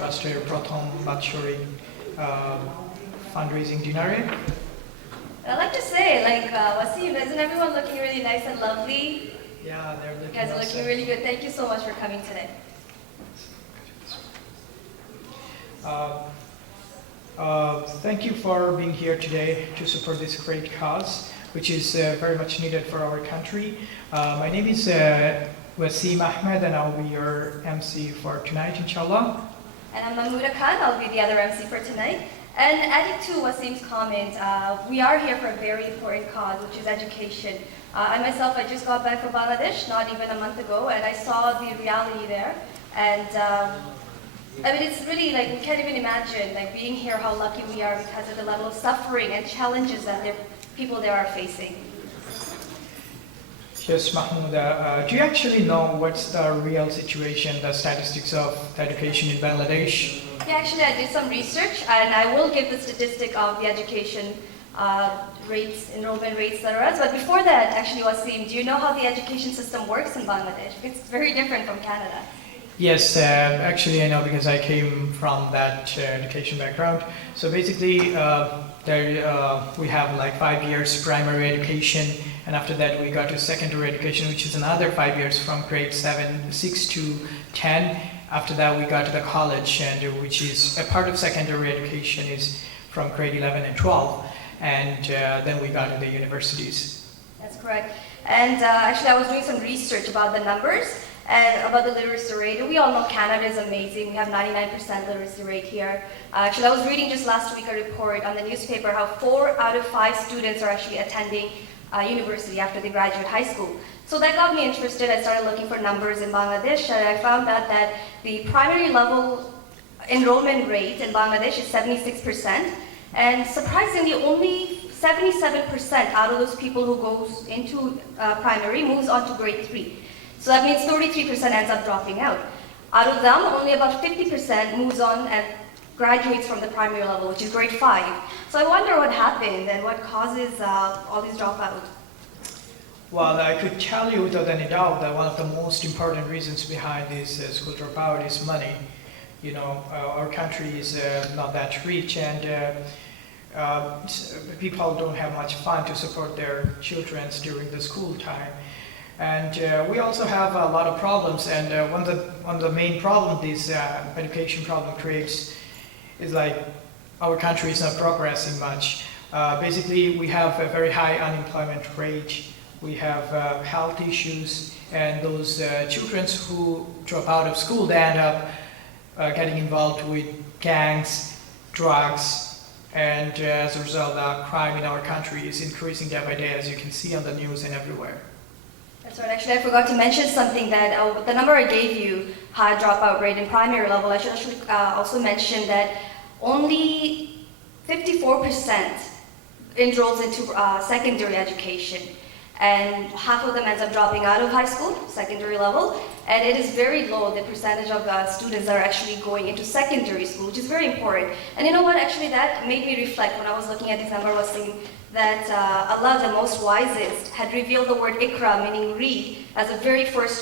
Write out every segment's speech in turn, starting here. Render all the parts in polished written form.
ট্রাস্টের প্রথম বাৎসরিক fundraising dinner. I'd like to say, Wasim, isn't everyone looking really nice and lovely? Yeah, they're looking You guys are looking really good. Thank you so much for coming today. Thank you for being here today to support this great cause, which is very much needed for our country. My name is Wasim Ahmed, and I'll be your MC for tonight, inshallah. And I'm Mahmouda Khan. I'll be the other MC for tonight. And adding to Wasim's comment, we are here for a very important cause, which is education. I myself, I just got back from Bangladesh not even a month ago, and I saw the reality there. And I mean, it's really like we can't even imagine like being here how lucky we are because of the level of suffering and challenges that people there are facing. Yes, Mahmouda, do you actually know what's the real situation, the statistics of education in Bangladesh? Yeah, actually, I did some research, and I will give the statistic of the education rates, enrollment rates that are us. But before that, actually, Wasim, do you know how the education system works in Bangladesh? It's very different from Canada. Yes, actually I know because I came from that education background. So basically, we have like 5 years primary education, and after that we got to secondary education, which is another 5 years from grade 6 to 10. After that we got to the college, and which is a part of secondary education is from grade 11 and 12, and then we got to the universities. That's correct. And actually I was doing some research about the numbers and about the literacy rate. We all know Canada is amazing. We have 99% literacy rate here. Actually, I was reading just last week a report on the newspaper how 4 out of 5 students are actually attending university after they graduate high school. So that got me interested. I started looking for numbers in Bangladesh, and I found out that the primary level enrollment rate in Bangladesh is 76%. And surprisingly, only 77% out of those people who goes into primary moves on to grade 3. So that means 33% ends up dropping out. Out of them, only about 50% moves on and graduates from the primary level, which is grade 5. So I wonder what happened and what causes all these dropouts. Well, I could tell you without any doubt that one of the most important reasons behind this school dropout is money. You know, our country is not that rich, and people don't have much fund to support their children during the school time. And we also have a lot of problems, and one of the main problems this education problem creates is like our country is not progressing much. Basically, we have a very high unemployment rate, we have health issues, and those children who drop out of school, they end up getting involved with gangs, drugs, and as a result, crime in our country is increasing day by day, as you can see on the news and everywhere. That's right. Actually, I forgot to mention something that the number I gave you, high dropout rate in primary level, I should actually also mention that only 54% enrolls into secondary education. And half of them ends up dropping out of high school, secondary level, and it is very low, the percentage of students that are actually going into secondary school, which is very important. And you know what, actually that made me reflect when I was looking at this number, was saying that Allah, the most wisest, had revealed the word ikra, meaning read, as the very first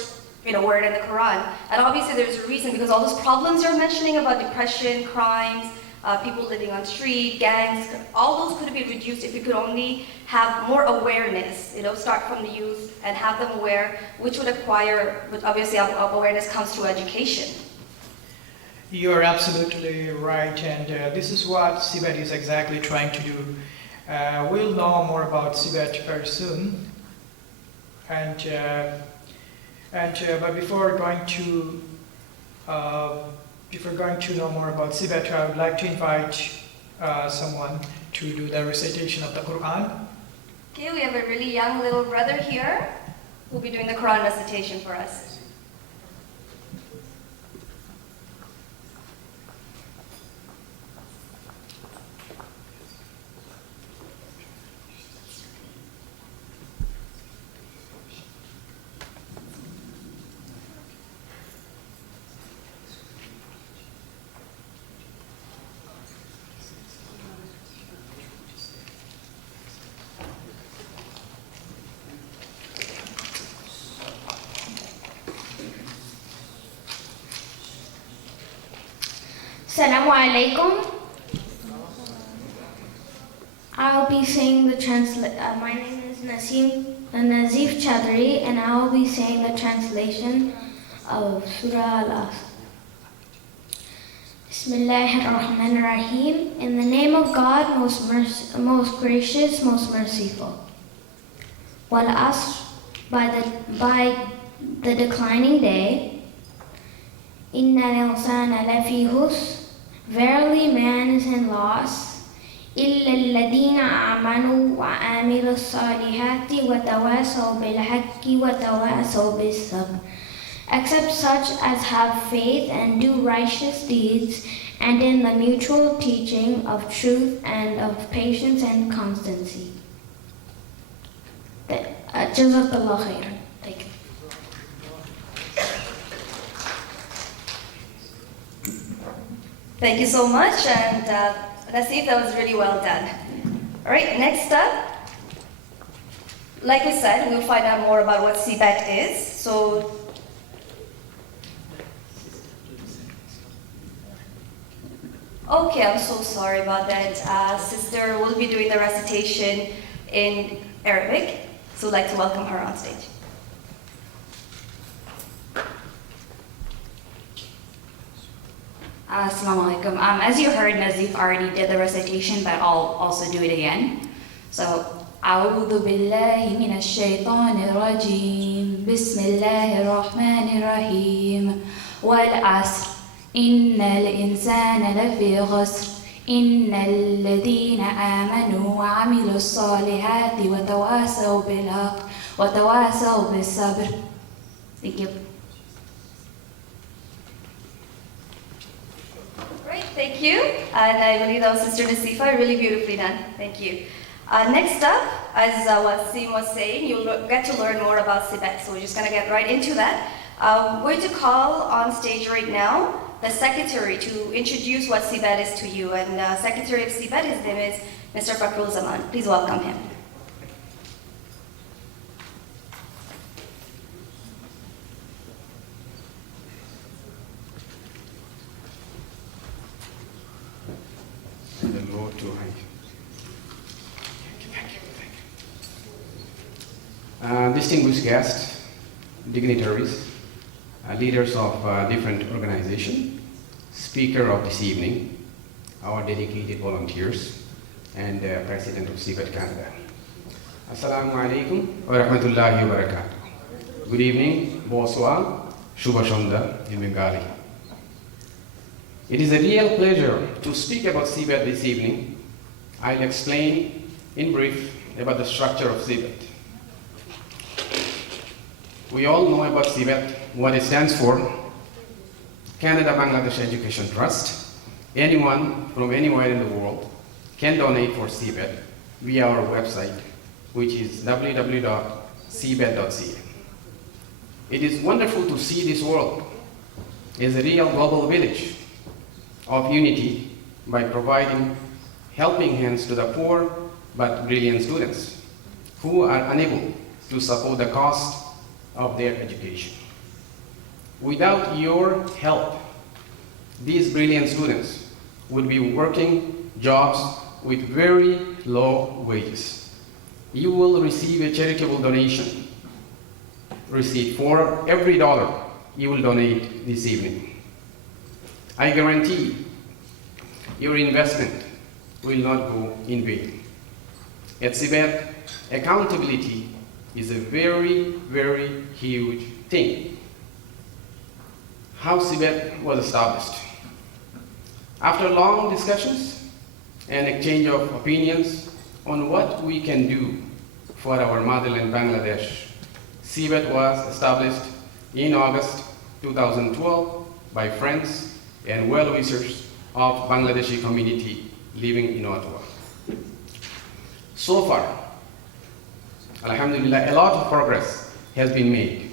word in the Quran. And obviously there's a reason, because all those problems you're mentioning about depression, crimes, people living on street, gangs, all those could be reduced if we could only have more awareness, start from the youth and have them aware, which would acquire, but obviously awareness comes through education. You're absolutely right, and this is what CBET is exactly trying to do. We'll know more about CBET very soon, but before going to know more about CBET, I would like to invite someone to do the recitation of the Quran. Okay, we have a really young little brother here who will be doing the Quran recitation for us. Assalamu alaikum. I'll be saying the my name is Nazif Chaudhary, and I will be saying the translation of Surah Al-Asr. Bismillahirrahmanirrahim. In the name of God, most gracious, most merciful. Wal Asr, by the declining day. Inna al-insana lafi khusr. Verily, man is in loss. إلا الذين آمنوا وعملوا الصالحات وتواصوا بالحق وتواصوا بالصبر. Except such as have faith and do righteous deeds, and in the mutual teaching of truth and of patience and constancy. Jazakallah khairan. Thank you. Thank you so much, and Nasif, that was really well done. All right, next up, like we said, we'll find out more about what CBET is. So, okay, I'm so sorry about that. Sister will be doing the recitation in Arabic, so I'd like to welcome her on stage. Assalamu alaikum. As you heard, Nazif already did the recitation, but I'll also do it again. So, أعوذ بالله من الشيطان الرجيم بسم الله الرحمن الرحيم والعصر إن الإنسان لفي خسر إن الذين آمنوا وعملوا الصالحات وتواصوا بالحق وتواصوا بالصبر. Thank you. Great, thank you. And I believe that was Sister Nasifa, really beautifully done. Thank you. Next up, as Wasim was saying, you'll get to learn more about CBET, so we're just going to get right into that. We're going to call on stage right now the secretary to introduce what CBET is to you. And Secretary of CBET, his name is Mr. Fakrul Zaman. Please welcome him. The Lord to high. Distinguished guests, dignitaries, leaders of different organizations, speaker of this evening, our dedicated volunteers, and President of CBET Canada. Assalamu alaikum wa rahmatullahi wa barakatuh. Good evening, bonsoir, Shubha Shonda in Bengali. It is a real pleasure to speak about CBET this evening. I'll explain in brief about the structure of CBET. We all know about CBET, what it stands for, Canada Bangladesh Education Trust. Anyone from anywhere in the world can donate for CBET via our website, which is www.cbet.ca. It is wonderful to see this world as a real global village of unity by providing helping hands to the poor but brilliant students who are unable to support the cost of their education. Without your help, these brilliant students would be working jobs with very low wages. You will receive a charitable donation receipt for every dollar you will donate this evening. I guarantee your investment will not go in vain. At CBET, accountability is a very, very huge thing. How CBET was established. After long discussions and exchange of opinions on what we can do for our motherland Bangladesh, CBET was established in August 2012 by friends and well-wishers of Bangladeshi community living in Ottawa. So far, Alhamdulillah, a lot of progress has been made.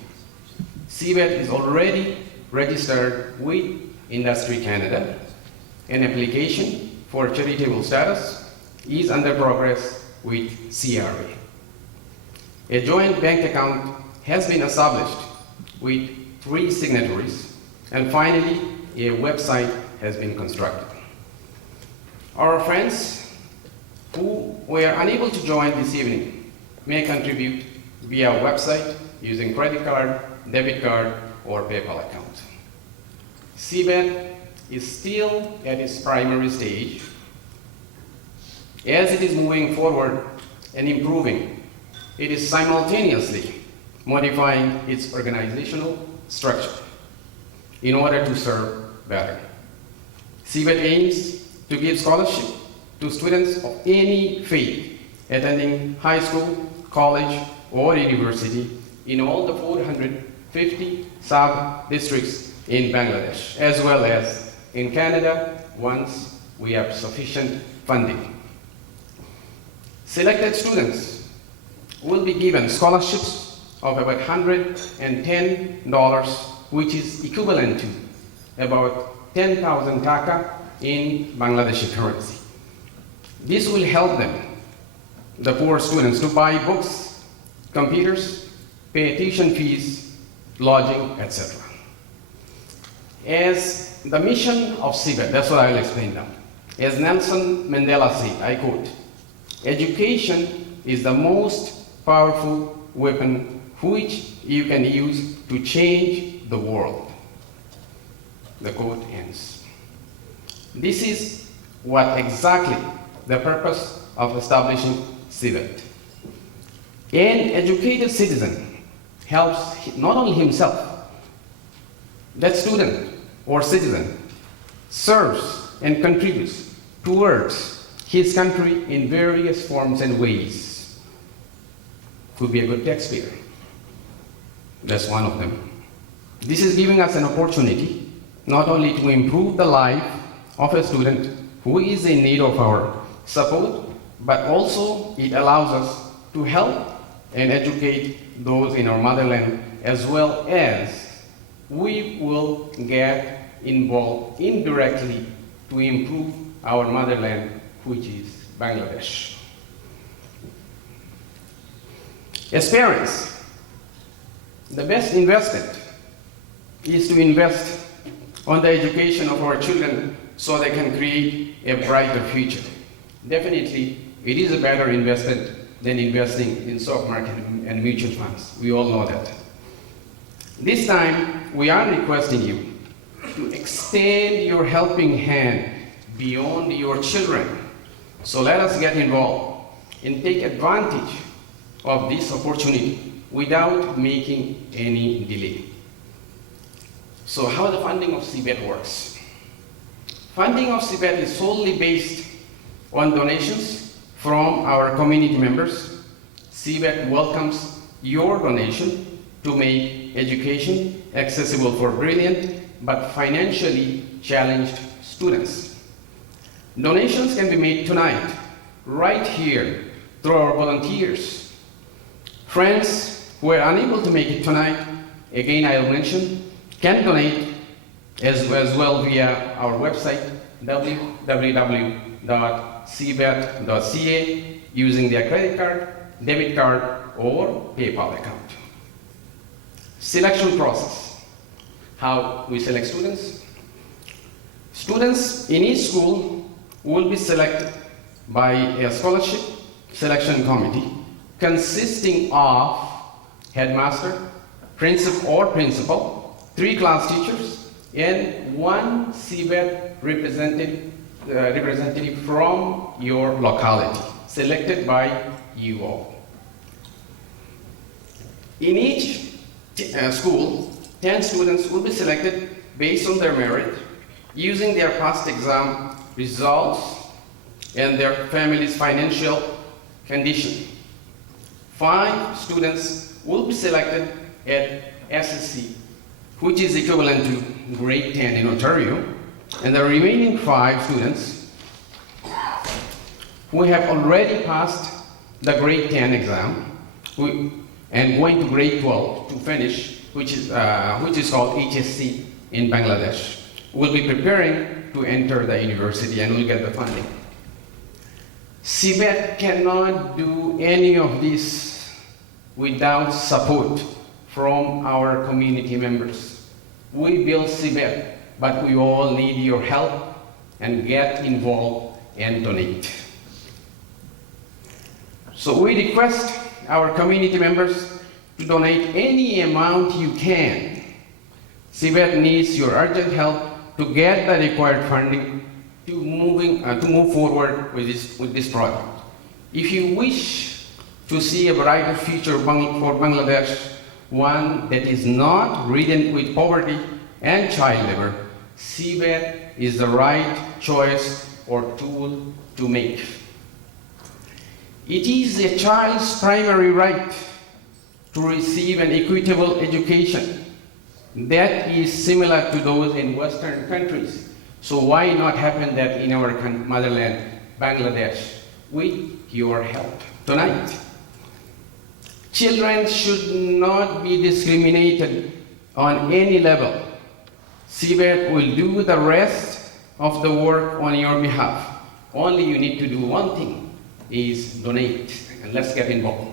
CBET is already registered with Industry Canada. An application for charitable status is under progress with CRA. A joint bank account has been established with 3 signatories, and finally, a website has been constructed. Our friends who were unable to join this evening may contribute via website using credit card, debit card, or PayPal account. CBET is still at its primary stage. As it is moving forward and improving, it is simultaneously modifying its organizational structure in order to serve better. CBET aims to give scholarship to students of any faith attending high school, college, or university in all the 450 sub-districts in Bangladesh, as well as in Canada once we have sufficient funding. Selected students will be given scholarships of about $110, which is equivalent to about 10,000 taka in Bangladeshi currency. This will help them, the poor students, to buy books, computers, pay tuition fees, lodging, etc. As the mission of CBET, that's what I will explain now. As Nelson Mandela said, I quote, "Education is the most powerful weapon which you can use to change the world." The quote ends. This is what exactly the purpose of establishing CBET. An educated citizen helps not only himself, that student or citizen serves and contributes towards his country in various forms and ways. Could be a good taxpayer. That's one of them. This is giving us an opportunity not only to improve the life of a student who is in need of our support, but also it allows us to help and educate those in our motherland, as well as we will get involved indirectly to improve our motherland, which is Bangladesh. As parents, the best investment is to invest on the education of our children so they can create a brighter future. Definitely, it is a better investment than investing in stock market and mutual funds. We all know that. This time, we are requesting you to extend your helping hand beyond your children. So let us get involved and take advantage of this opportunity without making any delay. So how the funding of CBET works? Funding of CBET is solely based on donations from our community members. CBET welcomes your donation to make education accessible for brilliant but financially challenged students. Donations can be made tonight, right here, through our volunteers. Friends who are unable to make it tonight, again I will mention, can donate as well via our website, www.cbet.ca, using their credit card, debit card, or PayPal account. Selection process. How we select students? Students in each school will be selected by a scholarship selection committee consisting of headmaster, principal, 3 class teachers, and 1 CBET representative from your locality, selected by you all. In each school, 10 students will be selected based on their merit, using their past exam results and their family's financial condition. 5 students will be selected at SSC, which is equivalent to grade 10 in Ontario, and the remaining 5 students who have already passed the grade 10 exam and going to grade 12 to finish, which is called HSC in Bangladesh, will be preparing to enter the university and will get the funding. CBET cannot do any of this without support from our community members. We build CBET but we all need your help and get involved and donate. So we request our community members to donate any amount you can. CBET needs your urgent help to get the required funding to move forward with this project. If you wish to see a brighter future for Bangladesh, one that is not ridden with poverty and child labor, CBET is the right choice or tool to make. It is a child's primary right to receive an equitable education that is similar to those in Western countries. So why not happen that in our motherland, Bangladesh, with your help tonight? Children should not be discriminated on any level. CBET will do the rest of the work on your behalf. Only you need to do one thing, is donate, and let's get involved.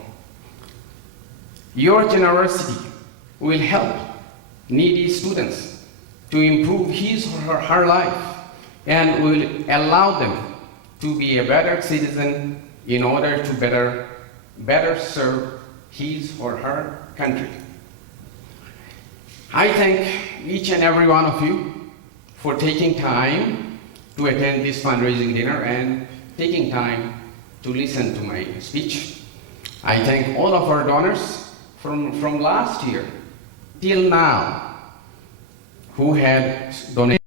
Your generosity will help needy students to improve his or her life and will allow them to be a better citizen in order to better serve his or her country. I thank each and every one of you for taking time to attend this fundraising dinner and taking time to listen to my speech. I thank all of our donors from last year till now who had donated